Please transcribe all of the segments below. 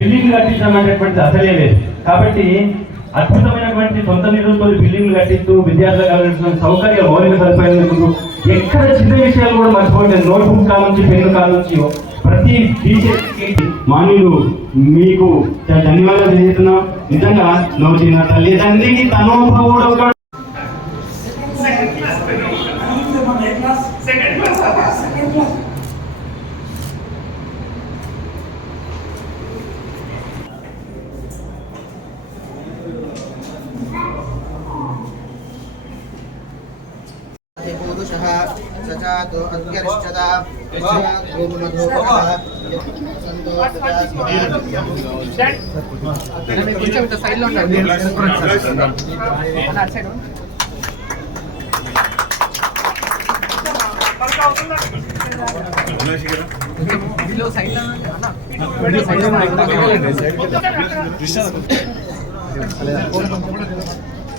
బిల్డింగ్లు కట్టించామనేటువంటిది అసలే లేదు. కాబట్టి అద్భుతమైనటువంటి సొంత నిధులతో బిల్డింగ్లు కట్టిస్తూ విద్యార్థులకు కలిగిన సౌకర్య మౌలిక సదుపాయాలు ఎక్కడ చిన్న విషయాలు కూడా మర్చిపోలేదు. నోట్బుక్ కాల నుంచి పెన్ను కాల నుంచి ప్రతి టీచర్కి మాన్యులు మీకు ధన్యవాదాలు తెలియజేస్తున్నాం. నిజంగా నువ్వు చిన్న తల్లిదండ్రికి తనోభవుడు सजातो अद्यरिष्टता भूमधूपः సైడ్ లో ఉండండి.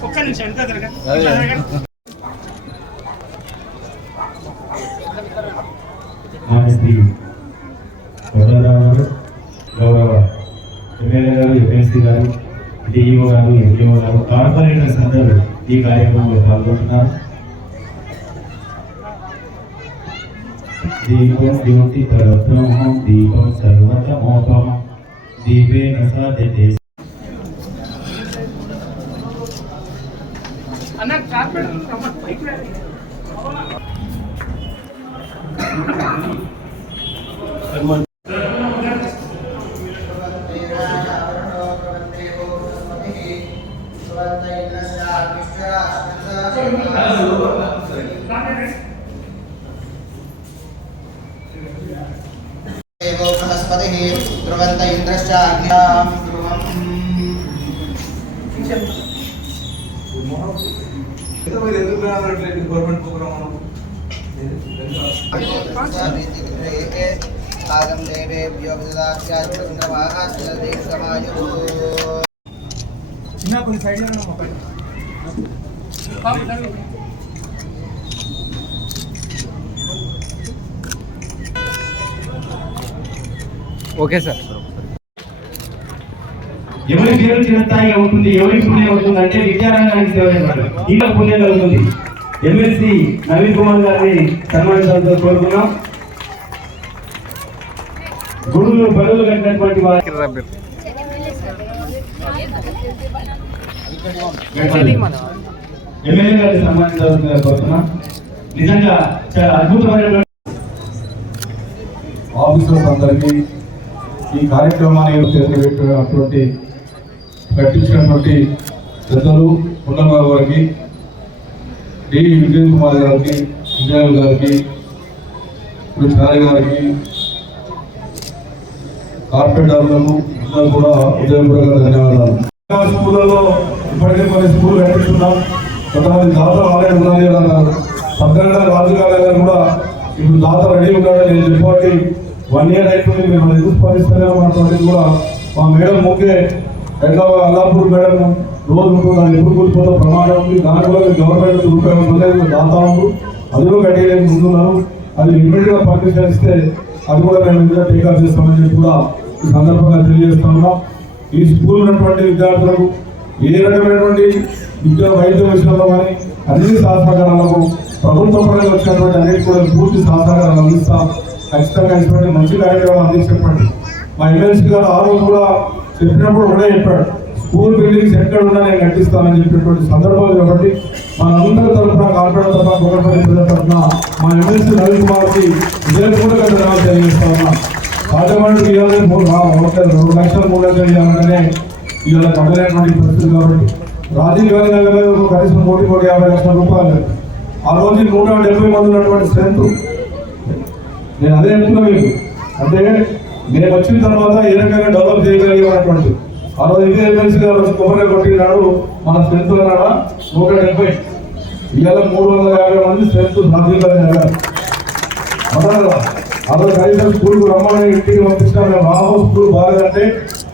ఒక్క నిమిషం ఎంత జరగా గౌరవ ఎమ్మెల్యే గారు, ఎమ్మెల్సీ గారు, డిఈఓ గారు, ఎంఈఓ గారు, కార్పొరేటర్స్ అందరూ ఈ కార్యక్రమంలో పాల్గొంటున్నారు. దీపం జ్యోతి పరబ్రహ్మం దీపం సర్వతమోపమం దీపేన సాధ్యతే. ध्रुवन्त इंद्रश्च अग्निं ध्रुवम् गवर्नमेंट प्रोग्राम आगम देवेभ्यो विददास्याच्चन्द्रवाहास्यदीर्घमायुः చిన్న కొన్ని సైడ్ లో మొక్కలు ఓకే సార్. ఎవరి పేరు చిరస్థాయిగా ఉంటుంది, ఎవరి పుణ్యం అవుతుంది అంటే విద్యారంగానికి సేవ చేస్తారు. ఇంకా పుణ్యం కలుగుతుంది. ఎమ్మెల్సీ నవీన్ కుమార్ గారిని సన్మానించాలని కోరుకున్నాం. గురువులు బరువులు కట్టినటువంటి వారికి ఎమ్మెల్యే గారిని సన్మానించాలని కోరుకున్నాం. నిజంగా చాలా అద్భుతమైన ఆఫీసర్స్ అందరికీ ఈ కార్యక్రమాన్ని చేసినటువంటి కట్టించినటువంటి పెద్దలు ఉన్నబాబు గారికి, డి విజయ్ కుమార్ గారికి, ఇంజనీర్ గారికి, చారి గారికి, కార్పొరేటర్లకు అందరూ కూడా ఉదయపూర్వక ధన్యవాదాలు. స్కూళ్ళలో ఇప్పటికే కొన్ని స్కూల్ కట్టిస్తున్నాం. కొంతమంది దాతలు ఆలయం ఉండాలి అన్నారు. పక్కన రాజుగారి గారు కూడా ఇప్పుడు దాత రెడీ ఉన్నాడు. నేను చెప్పి 1 year అయిపోయింది. మేము ఎదురు స్పందిస్తున్నాం అన్నటువంటిది కూడా మా మేడం ముఖ్య ఎట్లా అల్లాపూర్ మేడం రోజు ఉంటుంది. ఎప్పుడు కూలిపోతే ప్రమాదం ఉంది. దాని కూడా గవర్నమెంట్ రూపాయలు దాతా ఉండు అది కూడా కట్టేయడానికి ముందున్నారు. అది ఇమ్మీడియట్ గా పరిశీలిస్తే అది కూడా మేము ఇంకా టేకప్ చేస్తామని చెప్పి కూడా ఈ సందర్భంగా తెలియజేస్తా ఉన్నాం. ఈ స్కూల్ ఉన్నటువంటి విద్యార్థులకు ఏ రకమైనటువంటి విద్యా వైద్య విషయంలో కానీ అన్ని సహకారాలకు ప్రభుత్వ పరంగా వచ్చినటువంటి అన్నిటి కూడా పూర్తి సహకారాలు అందిస్తాం. ఖచ్చితంగా ఇటువంటి మంచి కార్యక్రమం అందించండి. మా ఎమ్మెల్సీ గారు ఆ రోజు కూడా చెప్పినప్పుడు కూడా చెప్పాడు, స్కూల్ బిల్డింగ్స్ ఎక్కడ ఉన్నా నేను కట్టిస్తానని చెప్పినటువంటి సందర్భాలు కాబట్టి మనందరి తరఫున కార్పొరేట్ తరఫున గొడవపల్లి ప్రజల తరఫున మా ఎమ్మెల్సీ నవీన్ కుమార్కి విజయపూర్వక ధన్యవాదాలు తెలియజేస్తా ఉన్నాం. రాజమండ్రి ఇవాళ 2 లక్షలు 3 లక్షలు ఇవ్వాలంటేనే ఇవాళ కట్టలేనటువంటి పరిస్థితి కాబట్టి రాజీవ్ గాంధీ నగర్ కనీసం 1,50 లక్షల రూపాయలు ఆ రోజు 170 మంది ఉన్నటువంటి స్ట్రెంత్. నేను అదే చెప్తున్నా మీకు, అంటే మేము వచ్చిన తర్వాత ఏ రకంగా డెవలప్ చేయగలిగామన్నటువంటి ఆ రోజు ఇదే ఎమ్మెల్సీ గారు వచ్చి కొబ్బరి కొట్టినాడు. మన స్ట్రెంత్ అన్నాడా 170, ఇవాళ 350 మంది స్ట్రెంత్ రాజీవ్ గాంధీ నగర్ అన్నారు. ఆ రోజు కనీసం స్కూల్కు రమ్మని ఇంటికి పంపించినా మేము రాహో స్కూల్ బాగాలంటే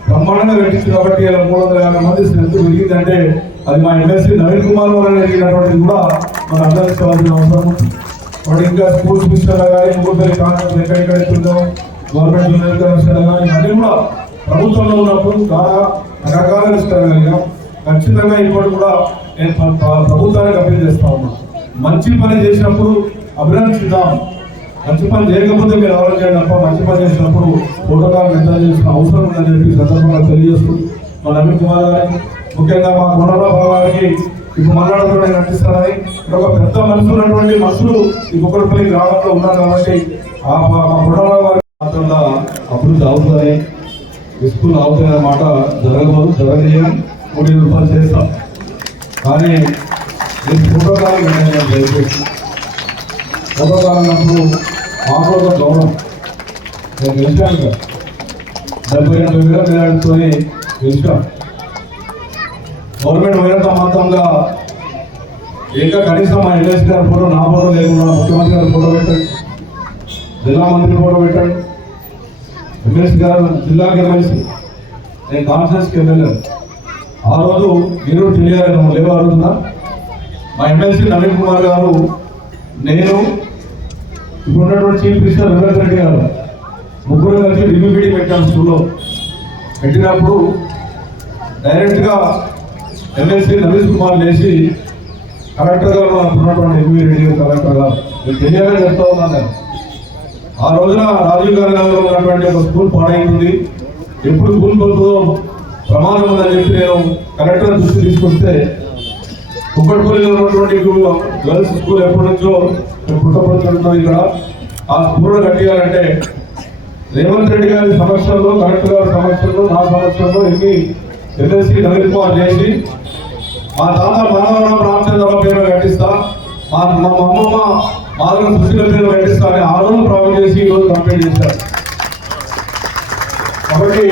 బ్రహ్మాండంగా కట్టించింది కాబట్టి ఇలా 350 మంది స్ట్రెంత్ పెరిగిందంటే అది మా ఎమ్మెల్సీ నవీన్ కుమార్ గారు జరిగినటువంటిది కూడా మనం అందరించవలసిన అవసరం ఉంది. వాటి ఇంకా స్కూల్స్ విషయంలో కానీ ఇంకోటి కాన్సెప్ట్ ఎక్కడెక్కడైతుందో గవర్నమెంట్ జూనియర్ కళాశాల కానీ అన్నీ కూడా ప్రభుత్వంలో ఉన్నప్పుడు చాలా రకరకాల ఇష్టం. ఖచ్చితంగా ఇప్పుడు కూడా నేను ప్రభుత్వానికి అప్పీల్ చేస్తా ఉన్నాను. మంచి పని చేసినప్పుడు అభినందించుదాం, మంచి పని చేయకపోతే మీరు ఆలోచించండి తప్ప మంచి పని చేసినప్పుడు ప్రోటోకాల్ మెయింటైన్ చేసిన అవసరం ఉందని చెప్పి సందర్భంగా తెలియజేస్తూ మా నవీన్ కుమార్ గారికి, ముఖ్యంగా మా కొండరావు గారికి ఇప్పుడు మాట్లాడుతూ నటిస్తారని ఒక పెద్ద మనసు ఉన్నటువంటి మనుషులు ఈ కుక్కడపల్లి గ్రామంలో ఉన్నారు కాబట్టి ఆ కొండరావు గారి మాత్రంగా అభివృద్ధి అవుతుందని స్కూల్ అవుతుందనే మాట జరగబోదు, జరగజేయం, 3 రూపాయలు చేస్తాం. కానీ ఈ ప్రోటోకాల్ మెయింటైన్ దయచేసి ప్రోటోకాల్ అన్నప్పుడు మాకు ఒక గౌరవం. నేను గెలిచాను కదా 70-80 వేల మేరతో గెలిచాను. గవర్నమెంట్ పోయినంత మాత్రంగా ఇంకా కనీసం మా ఎమ్మెల్సీ గారి ఫోటో, నా ఫోటో లేకుండా ముఖ్యమంత్రి గారి ఫోటో పెట్టండి, జిల్లా మంత్రి ఫోటో పెట్టండి, ఎమ్మెల్సీ గారు జిల్లాకి ఎమ్మెల్సీ, నేను కాన్ఫరెన్స్కి ఎమ్మెల్యే. ఆ రోజు మీరు తెలియాలి లేవో అడుగుతున్నా. మా ఎమ్మెల్సీ నవీన్ కుమార్ గారు, నేను, ఇప్పుడున్నటువంటి చీఫ్ మినిస్టర్ రేవంత్ రెడ్డి గారు ముగ్గురు కలిసి రివ్యూ మీటింగ్ పెట్టాను. స్కూల్లో పెట్టినప్పుడు డైరెక్ట్గా ఎమ్మెల్సీ నవీన్ కుమార్ లేచి కలెక్టర్ గారు ఉన్నటువంటి ఎంవీ రెడ్డి కలెక్టర్ గారు నేను తెలియాలని చెప్తా ఉన్నాను. ఆ రోజున రాజీవ్ గాంధీ నగర్లో ఉన్నటువంటి ఒక స్కూల్ పాడైంది, ఎప్పుడు స్కూల్ పోతుందో ప్రమాదం ఉందని చెప్పి నేను కలెక్టర్ దృష్టి తీసుకొస్తే కుక్కడపల్లిలో ఉన్నటువంటి గర్ల్స్ స్కూల్ ఎప్పటి నుంచో పుట్టపడుతుంటుంది ఇక్కడ, ఆ స్కూల్ కట్టియాలంటే రేవంత్ రెడ్డి గారి సమక్షంలో, కలెక్టర్ గారి సమక్షంలో, నా సమక్షంలో ఎమ్మెల్సీ నవీన్ కుమార్ చేసి మా తాత మానవరావు రామచంద్రరావు పేరు కట్టిస్తా, మా అమ్మమ్మ మాధవ సుశీల పేరు కట్టిస్తా అని ఆ రోజు ప్రాబ్లం చేసి ఈరోజు కంప్లైంట్ చేశారు. కాబట్టి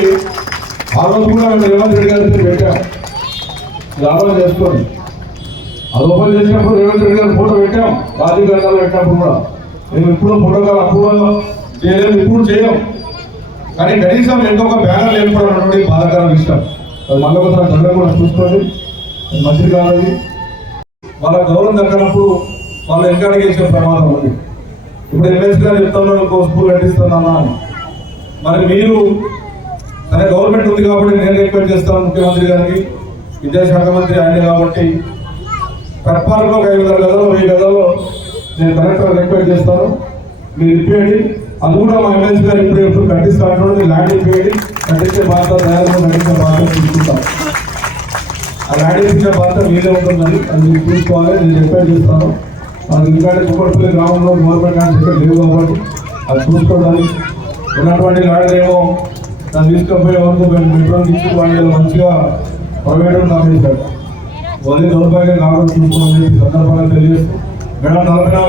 ఆ రోజు కూడా మేము రేవంత్ రెడ్డి గారి పేరు పెట్టాం. ఆలోచన చేసుకోండి. అది ఓపెన్ చేసినప్పుడు రేవంత్ రెడ్డి గారి ఫోటో పెట్టాం, రాజీవ్ గాంధీ పెట్టినప్పుడు కూడా మేము ఇప్పుడు ఫోటోగా అప్రూవల్ చేయలేము, ఇప్పుడు చేయం. కానీ కనీసం ఇంకొక బ్యానర్ లేకపోవడం బాధాకర విషయం. అది మళ్ళీ ఒకసారి జగన్ కూడా చూసుకోండి, మంచిది కాదు. వాళ్ళ గౌరవం దక్కనప్పుడు వాళ్ళు ఎంకరేజ్ చేసే ప్రమాదం ఉంది. ఇప్పుడు ఎమ్మెల్సీ గారు చెప్తాను ఇంకో స్కూల్ కట్టిస్తానన్నా అని, మరి మీరు అనే గవర్నమెంట్ ఉంది కాబట్టి నేను రిక్వెస్ట్ చేస్తాను ముఖ్యమంత్రి గారికి, విద్యాశాఖ మంత్రి ఆయన కాబట్టి కట్పార్లో 500 గదాలు 1000 గదాల్లో నేను కలెక్టర్ రిక్వెస్ట్ చేస్తాను, మీరు ఇప్పేయండి. అది కూడా మా ఎమ్మెల్సీ గారు ఇప్పుడు కట్టిస్తాను, ల్యాండ్ ఇప్పేయండి, కట్టించే బాధ్యత తయారు కట్టించే బాధ్యత తీసుకుంటాను. ఆ ల్యాండ్ ఇప్పించే బాధ్యత మీదే ఉంటుందని అది మీరు చూసుకోవాలి. నేను రిక్వెస్ట్ చేస్తాను. మనకి ఎందుకంటే కుక్కడపల్లి గ్రామంలో గవర్నమెంట్ ల్యాండ్స్ ఇక్కడ లేవు కాబట్టి అది చూసుకోవడానికి ఉన్నటువంటి ల్యాండ్ ఏమో దాన్ని తీసుకపోయే వరకు మెట్రో ఇచ్చి వాళ్ళు మంచిగా ప్రైవేట్ నమ్మేశారు. వదిలి దౌర్భాగ్యం కాకుండా చూసుకోవాలని సందర్భంగా తెలియజేస్తూ మేడం 44